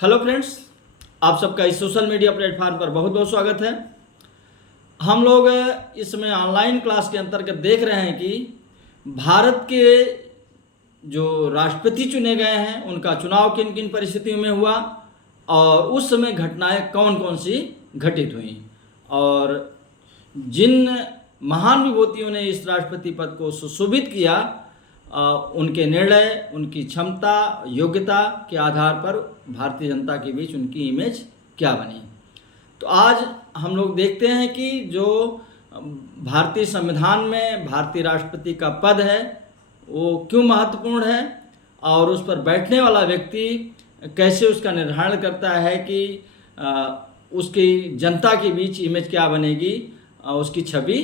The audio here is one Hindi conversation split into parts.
हेलो फ्रेंड्स, आप सबका इस सोशल मीडिया प्लेटफॉर्म पर बहुत बहुत स्वागत है। हम लोग इस समय ऑनलाइन क्लास के अंतर्गत देख रहे हैं कि भारत के जो राष्ट्रपति चुने गए हैं उनका चुनाव किन किन परिस्थितियों में हुआ और उस समय घटनाएं कौन कौन सी घटित हुई और जिन महान विभूतियों ने इस राष्ट्रपति पद को सुशोभित किया उनके निर्णय, उनकी क्षमता, योग्यता के आधार पर भारतीय जनता के बीच उनकी इमेज क्या बनी। तो आज हम लोग देखते हैं कि जो भारतीय संविधान में भारतीय राष्ट्रपति का पद है वो क्यों महत्वपूर्ण है और उस पर बैठने वाला व्यक्ति कैसे उसका निर्धारण करता है कि उसकी जनता के बीच इमेज क्या बनेगी, उसकी छवि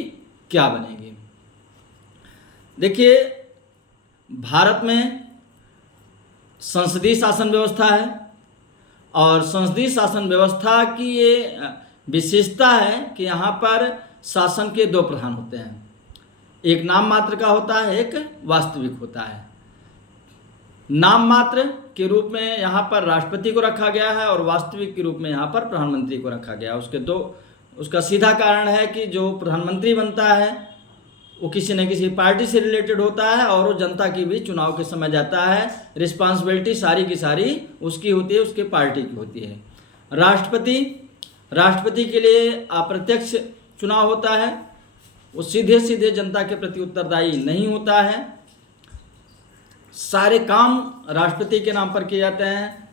क्या बनेगी। देखिए, भारत में संसदीय शासन व्यवस्था है और संसदीय शासन व्यवस्था की ये विशेषता है कि यहाँ पर शासन के दो प्रधान होते हैं, एक नाम मात्र का होता है, एक वास्तविक होता है। नाम मात्र के रूप में यहाँ पर राष्ट्रपति को रखा गया है और वास्तविक के रूप में यहाँ पर प्रधानमंत्री को रखा गया है। उसका सीधा कारण है कि जो प्रधानमंत्री बनता है वो किसी न किसी पार्टी से रिलेटेड होता है और वो जनता के बीच चुनाव के समय जाता है। रिस्पॉन्सिबिलिटी सारी की सारी उसकी होती है, उसके पार्टी की होती है। राष्ट्रपति के लिए अप्रत्यक्ष चुनाव होता है, वो सीधे सीधे जनता के प्रति उत्तरदायी नहीं होता है। सारे काम राष्ट्रपति के नाम पर किए जाते हैं,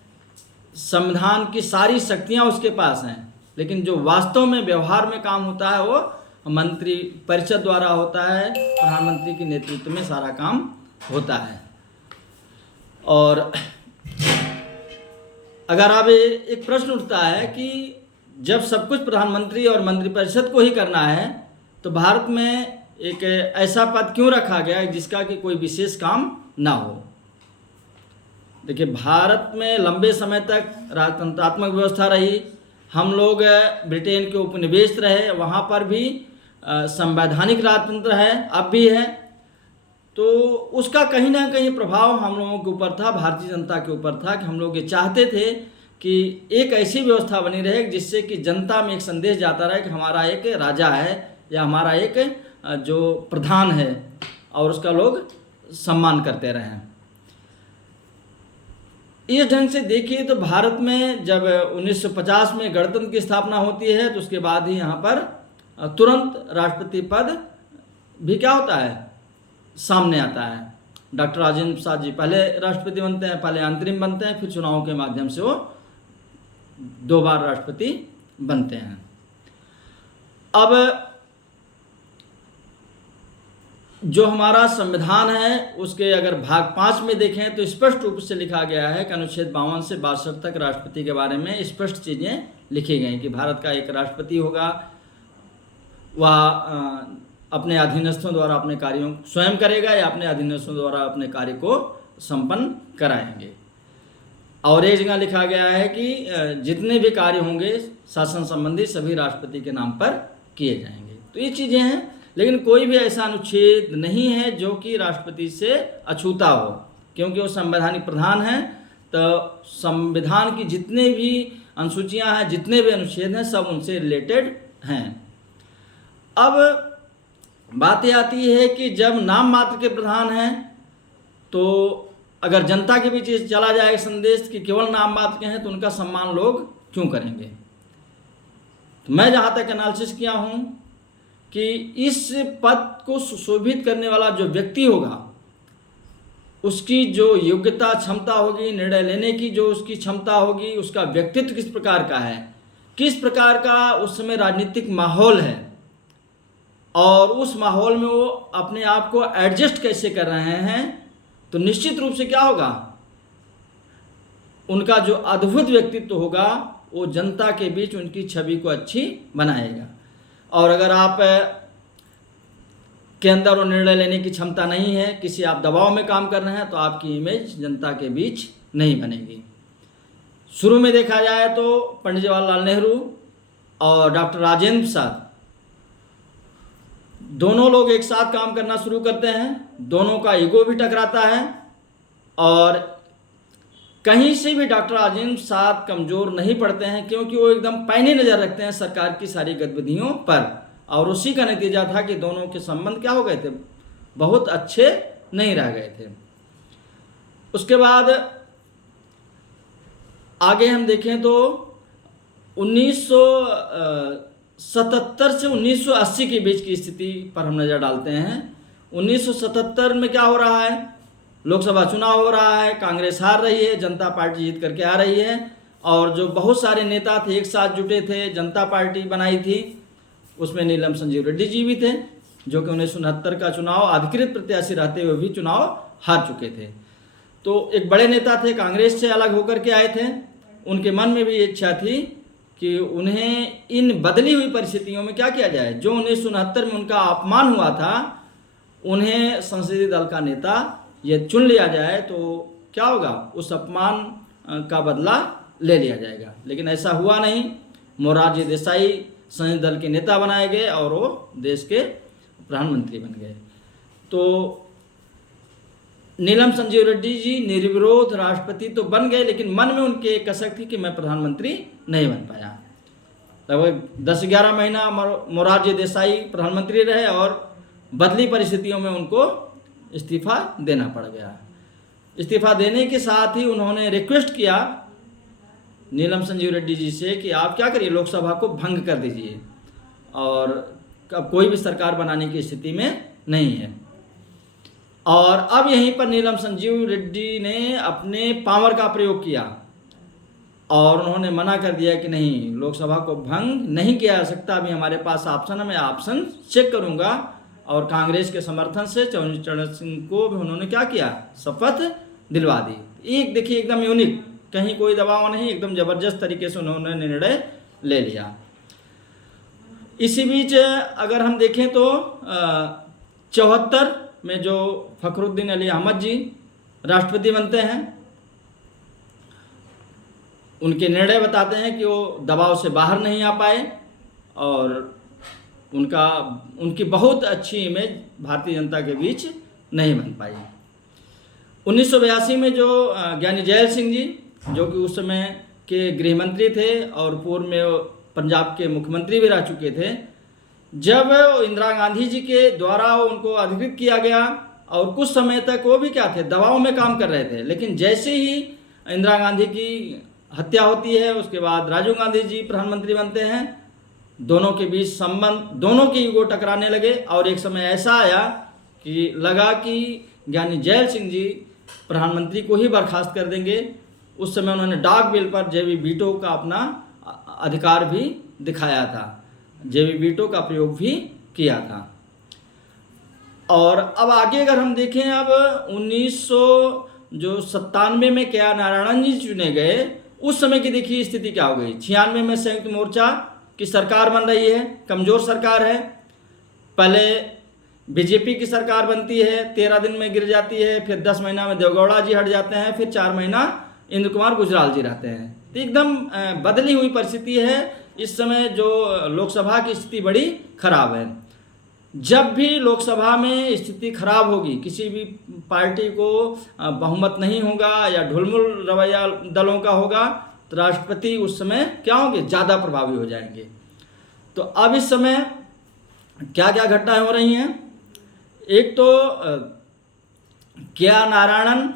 संविधान की सारी शक्तियाँ उसके पास हैं, लेकिन जो वास्तव में व्यवहार में काम होता है वो मंत्री परिषद द्वारा होता है। प्रधानमंत्री के नेतृत्व में सारा काम होता है। और अगर अब एक प्रश्न उठता है कि जब सब कुछ प्रधानमंत्री और मंत्रिपरिषद को ही करना है तो भारत में एक ऐसा पद क्यों रखा गया है जिसका कि कोई विशेष काम ना हो। देखिए, भारत में लंबे समय तक राजतंत्रात्मक व्यवस्था रही। हम लोग ब्रिटेन के उपनिवेश रहे, वहाँ पर भी संवैधानिक राजतंत्र है, अब भी है। तो उसका कहीं ना कहीं प्रभाव हम लोगों के ऊपर था, भारतीय जनता के ऊपर था कि हम लोग ये चाहते थे कि एक ऐसी व्यवस्था बनी रहे जिससे कि जनता में एक संदेश जाता रहे कि हमारा एक राजा है या हमारा एक जो प्रधान है और उसका लोग सम्मान करते रहें। इस ढंग से देखिए तो भारत में जब 1950 में गणतंत्र की स्थापना होती है तो उसके बाद ही यहाँ पर तुरंत राष्ट्रपति पद भी क्या होता है, सामने आता है। डॉक्टर राजेंद्र प्रसाद जी पहले राष्ट्रपति बनते हैं, पहले अंतरिम बनते हैं, फिर चुनाव के माध्यम से वो 2 बार राष्ट्रपति बनते हैं। अब जो हमारा संविधान है उसके अगर भाग 5 में देखें तो स्पष्ट रूप से लिखा गया है कि अनुच्छेद 52 से 62 तक राष्ट्रपति के बारे में स्पष्ट चीज़ें लिखी गई कि भारत का एक राष्ट्रपति होगा, वह अपने अधीनस्थों द्वारा अपने कार्यों स्वयं करेगा या अपने अधीनस्थों द्वारा अपने कार्य को संपन्न कराएंगे। और एक जगह लिखा गया है कि जितने भी कार्य होंगे शासन संबंधी सभी राष्ट्रपति के नाम पर किए जाएंगे। तो ये चीज़ें हैं, लेकिन कोई भी ऐसा अनुच्छेद नहीं है जो कि राष्ट्रपति से अछूता हो, क्योंकि वो संवैधानिक प्रधान हैं। तो संविधान की जितने भी अनुसूचियां हैं, जितने भी अनुच्छेद हैं, सब उनसे रिलेटेड हैं। अब बात यह आती है कि जब नाम मात्र के प्रधान हैं तो अगर जनता के बीच चला जाए संदेश कि केवल नाम मात्र के हैं तो उनका सम्मान लोग क्यों करेंगे। तो मैं जहाँ तक एनालिसिस किया हूँ कि इस पद को सुशोभित करने वाला जो व्यक्ति होगा उसकी जो योग्यता क्षमता होगी, निर्णय लेने की जो उसकी क्षमता होगी, उसका व्यक्तित्व किस प्रकार का है, किस प्रकार का उस समय राजनीतिक माहौल है और उस माहौल में वो अपने आप को एडजस्ट कैसे कर रहे हैं, तो निश्चित रूप से क्या होगा, उनका जो अद्भुत व्यक्तित्व होगा वो जनता के बीच उनकी छवि को अच्छी बनाएगा। और अगर आप के अंदर वो निर्णय लेने की क्षमता नहीं है, किसी आप दबाव में काम कर रहे हैं, तो आपकी इमेज जनता के बीच नहीं बनेगी। शुरू में देखा जाए तो पंडित जवाहरलाल नेहरू और डॉक्टर राजेंद्र प्रसाद दोनों लोग एक साथ काम करना शुरू करते हैं, दोनों का ईगो भी टकराता है और कहीं से भी डॉक्टर आजिम साहब कमज़ोर नहीं पड़ते हैं, क्योंकि वो एकदम पैनी नज़र रखते हैं सरकार की सारी गतिविधियों पर। और उसी का नतीजा था कि दोनों के संबंध क्या हो गए थे, बहुत अच्छे नहीं रह गए थे। उसके बाद आगे हम देखें तो 1977 से 1980 के बीच की स्थिति पर हम नज़र डालते हैं। 1977 में क्या हो रहा है, लोकसभा चुनाव हो रहा है, कांग्रेस हार रही है, जनता पार्टी जीत करके आ रही है, और जो बहुत सारे नेता थे एक साथ जुटे थे, जनता पार्टी बनाई थी, उसमें नीलम संजीव रेड्डी जी भी थे, जो कि 1969 का चुनाव अधिकृत प्रत्याशी रहते हुए भी चुनाव हार चुके थे। तो एक बड़े नेता थे, कांग्रेस से अलग होकर के आए थे, उनके मन में भी इच्छा थी कि उन्हें इन बदली हुई परिस्थितियों में क्या किया जाए, जो 1969 में उनका अपमान हुआ था, उन्हें संसदीय दल का नेता ये चुन लिया जाए तो क्या होगा, उस अपमान का बदला ले लिया जाएगा। लेकिन ऐसा हुआ नहीं। मोरारजी देसाई संसदीय दल के नेता बनाए गए और वो देश के प्रधानमंत्री बन गए। तो नीलम संजीव रेड्डी जी निर्विरोध राष्ट्रपति तो बन गए, लेकिन मन में उनके एक कसक थी कि मैं प्रधानमंत्री नहीं बन पाया। लगभग 10-11 महीना मोरारजी देसाई प्रधानमंत्री रहे और बदली परिस्थितियों में उनको इस्तीफा देना पड़ गया। इस्तीफा देने के साथ ही उन्होंने रिक्वेस्ट किया नीलम संजीव रेड्डी जी से कि आप क्या करिए, लोकसभा को भंग कर दीजिए, और अब कोई भी सरकार बनाने की स्थिति में नहीं है। और अब यहीं पर नीलम संजीव रेड्डी ने अपने पावर का प्रयोग किया और उन्होंने मना कर दिया कि नहीं, लोकसभा को भंग नहीं किया जा सकता, अभी हमारे पास ऑप्शन है, मैं ऑप्शन चेक करूंगा। और कांग्रेस के समर्थन से चरण सिंह को भी उन्होंने क्या किया, शपथ दिलवा दी। एक देखिए एकदम यूनिक, कहीं कोई दबाव नहीं, एकदम जबरदस्त तरीके से उन्होंने निर्णय ले लिया। इसी बीच अगर हम देखें तो 74 में जो फखरुद्दीन अली अहमद जी राष्ट्रपति बनते हैं, उनके निर्णय बताते हैं कि वो दबाव से बाहर नहीं आ पाए और उनकी बहुत अच्छी इमेज भारतीय जनता के बीच नहीं बन पाई। 1982 में जो ज्ञानी जैल सिंह जी, जो कि उस समय के गृह मंत्री थे और पूर्व में पंजाब के मुख्यमंत्री भी रह चुके थे, जब इंदिरा गांधी जी के द्वारा उनको अधिकृत किया गया और कुछ समय तक वो भी क्या थे, दबाव में काम कर रहे थे। लेकिन जैसे ही इंदिरा गांधी की हत्या होती है, उसके बाद राजीव गांधी जी प्रधानमंत्री बनते हैं, दोनों के बीच संबंध, दोनों के ईगो टकराने लगे और एक समय ऐसा आया कि लगा कि ज्ञानी जैल सिंह जी प्रधानमंत्री को ही बर्खास्त कर देंगे। उस समय उन्होंने डाक बिल पर जेबी वीटो का अपना अधिकार भी दिखाया था, जेबी वीटो का प्रयोग भी किया था। और अब आगे अगर हम देखें, अब 1997 में के.आर. नारायणन जी चुने गए, उस समय की देखिए स्थिति क्या हो गई। 96 में संयुक्त मोर्चा की सरकार बन रही है, कमज़ोर सरकार है। पहले बीजेपी की सरकार बनती है, 13 दिन में गिर जाती है, फिर 10 महीना में देवगौड़ा जी हट जाते हैं, फिर 4 महीना इंद्र कुमार गुजराल जी रहते हैं। तो एकदम बदली हुई परिस्थिति है। इस समय जो लोकसभा की स्थिति बड़ी खराब है। जब भी लोकसभा में स्थिति खराब होगी, किसी भी पार्टी को बहुमत नहीं होगा या ढुलमुल रवैया दलों का होगा, तो राष्ट्रपति उस समय क्या होंगे, ज़्यादा प्रभावी हो जाएंगे। तो अब इस समय क्या क्या घटनाएं हो रही हैं। एक तो के.आर. नारायणन,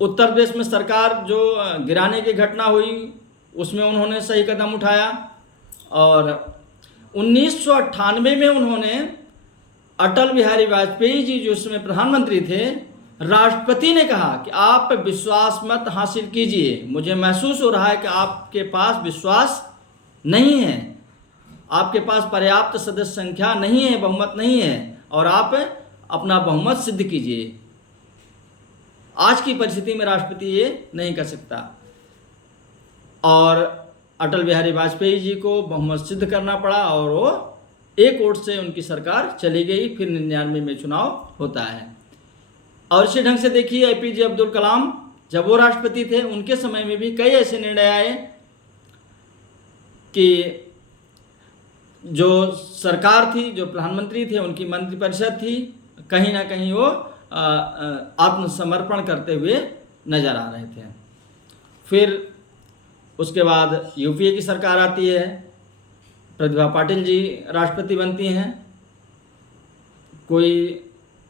उत्तर प्रदेश में सरकार जो गिराने की घटना हुई उसमें उन्होंने सही कदम उठाया। और 1998 में उन्होंने अटल बिहारी वाजपेयी जी जो उसमें प्रधानमंत्री थे, राष्ट्रपति ने कहा कि आप विश्वास मत हासिल कीजिए, मुझे महसूस हो रहा है कि आपके पास विश्वास नहीं है, आपके पास पर्याप्त सदस्य संख्या नहीं है, बहुमत नहीं है, और आप अपना बहुमत सिद्ध कीजिए। आज की परिस्थिति में राष्ट्रपति ये नहीं कर सकता। और अटल बिहारी वाजपेयी जी को बहुमत सिद्ध करना पड़ा और वो एक वोट से उनकी सरकार चली गई। फिर 99 में चुनाव होता है। और इसी ढंग से देखिए एपीजे अब्दुल कलाम, जब वो राष्ट्रपति थे, उनके समय में भी कई ऐसे निर्णय आए कि जो सरकार थी, जो प्रधानमंत्री थे, उनकी मंत्रिपरिषद थी, कहीं ना कहीं वो आत्मसमर्पण करते हुए नज़र आ रहे थे। फिर उसके बाद यूपीए की सरकार आती है, प्रतिभा पाटिल जी राष्ट्रपति बनती हैं। कोई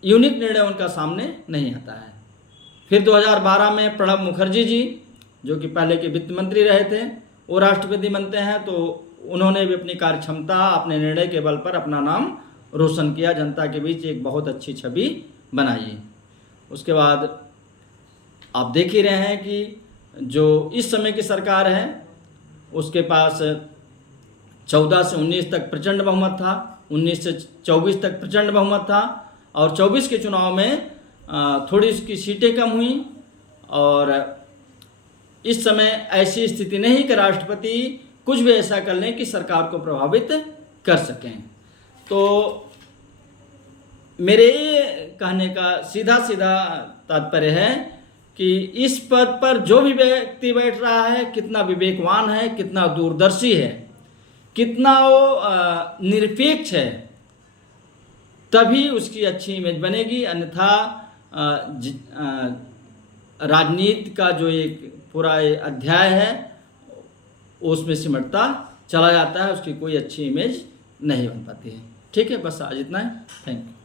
यूनिक निर्णय उनका सामने नहीं आता है। फिर 2012 में प्रणब मुखर्जी जी, जो कि पहले के वित्त मंत्री रहे थे, वो राष्ट्रपति बनते हैं। तो उन्होंने भी अपनी कार्यक्षमता, अपने निर्णय के बल पर अपना नाम रोशन किया, जनता के बीच एक बहुत अच्छी छवि बनाई। उसके बाद आप देख ही रहे हैं कि जो इस समय की सरकार है उसके पास 14 से 19 तक प्रचंड बहुमत था, 19 से 24 तक प्रचंड बहुमत था, और 24 के चुनाव में थोड़ी उसकी सीटें कम हुई। और इस समय ऐसी स्थिति नहीं कि राष्ट्रपति कुछ भी ऐसा कर लें कि सरकार को प्रभावित कर सकें। तो मेरे कहने का सीधा सीधा तात्पर्य है कि इस पद पर जो भी व्यक्ति बैठ रहा है कितना विवेकवान है, कितना दूरदर्शी है, कितना वो निरपेक्ष है, तभी उसकी अच्छी इमेज बनेगी। अन्यथा राजनीति का जो एक पूरा अध्याय है उसमें सिमटता चला जाता है, उसकी कोई अच्छी इमेज नहीं बन पाती है। ठीक है, बस आज इतना है। Thank you.